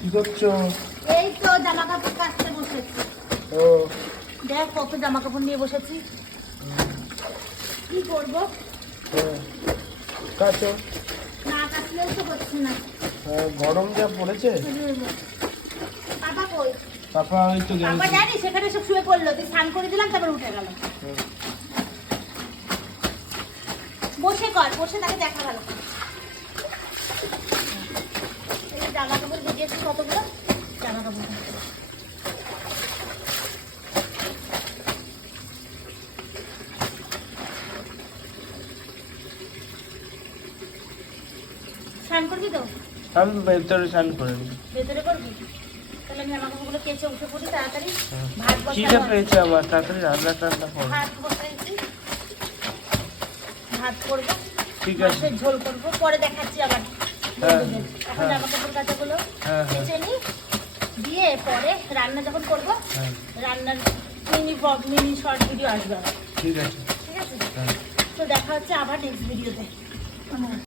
কি করছো? এই তো জামা কাপড় কাচতে বসেছি। ও দেখ কত জামা কাপড় নিয়ে বসেছি। কি করবো? কাচো। না কাচলেও তো হচ্ছে না। গরম যা পড়েছে। পাপা কই? পাপা ওই তো পাপা গেছে। জানি সেখানে সব শুয়ে পড়লো, তুই স্নান করে দিলাম তারপর উঠে গেল। বসে কর, বসে তাকে দেখা গেল। এই জামা কাপড় ভিজিয়েছি কতগুলো জামা কাপড়। স্নান করবি তো? আমি ভেতরে স্নান করে নিই। ভেতরে করবি? তাহলে আমি জামা কাপড়গুলো কেচে উঠে পড়ি তাড়াতাড়ি। ভাত খিদে বসাবো। পেয়েছে আমার, তাড়াতাড়ি রান্না টান্না করো। ভাত বসাইছি, ভাত করবো, ঠিক আছে। মাছের ঝোল করবো, পরে দেখাচ্ছি আবার বন্ধুদের। এখন জামা কাপড় কাচাগুলো কেচে নিই, দিয়ে পরে রান্না যখন করবো রান্নার মিনি শর্ট ভিডিও আসবে আবার। ঠিক আছে। ঠিক আছে, তো দেখা হচ্ছে আবার নেক্সট ভিডিওতে।